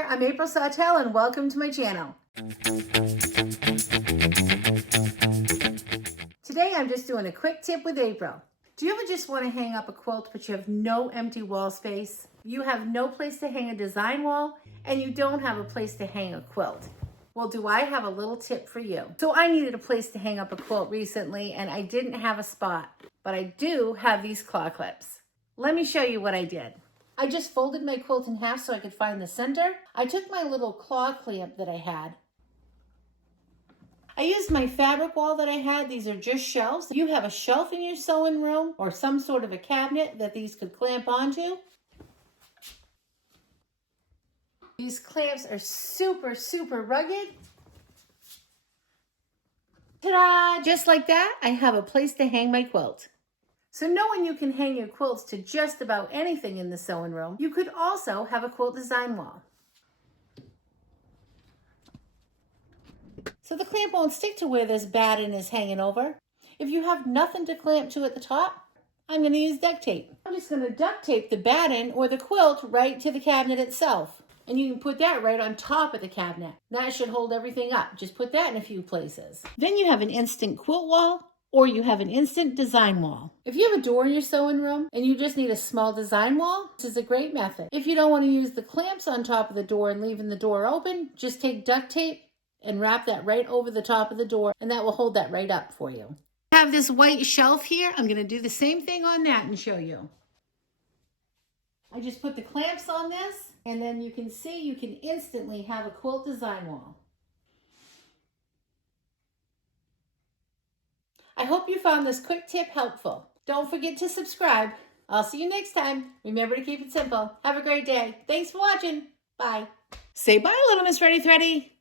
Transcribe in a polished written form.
there, I'm April Sawtelle and welcome to my channel. Today I'm just doing a quick tip with April. Do you ever just want to hang up a quilt but you have no empty wall space? You have no place to hang a design wall and you don't have a place to hang a quilt. Well, do I have a little tip for you. So I needed a place to hang up a quilt recently and I didn't have a spot, but I do have these claw clips. Let me show you what I did. I just folded my quilt in half so I could find the center. I took my little claw clamp that I had. I used my fabric wall that I had. These are just shelves. You have a shelf in your sewing room or some sort of a cabinet that these could clamp onto. These clamps are super rugged. Ta-da! Just like that, I have a place to hang my quilt. So knowing you can hang your quilts to just about anything in the sewing room, you could also have a quilt design wall. So the clamp won't stick to where this batting is hanging over. If you have nothing to clamp to at the top, I'm going to use duct tape. I'm just going to duct tape the batting or the quilt right to the cabinet itself. And you can put that right on top of the cabinet. That should hold everything up. Just put that in a few places. Then you have an instant quilt wall, or you have an instant design wall. If you have a door in your sewing room and you just need a small design wall, this is a great method. If you don't want to use the clamps on top of the door and leaving the door open, just take duct tape and wrap that right over the top of the door and that will hold that right up for you. I have this white shelf here. I'm going to do the same thing on that and show you. I just put the clamps on this and then you can see you can instantly have a quilt design wall. I hope you found this quick tip helpful. Don't forget to subscribe. I'll see you next time. Remember to keep it simple. Have a great day. Thanks for watching. Bye. Say bye, little Miss Reddy Thready.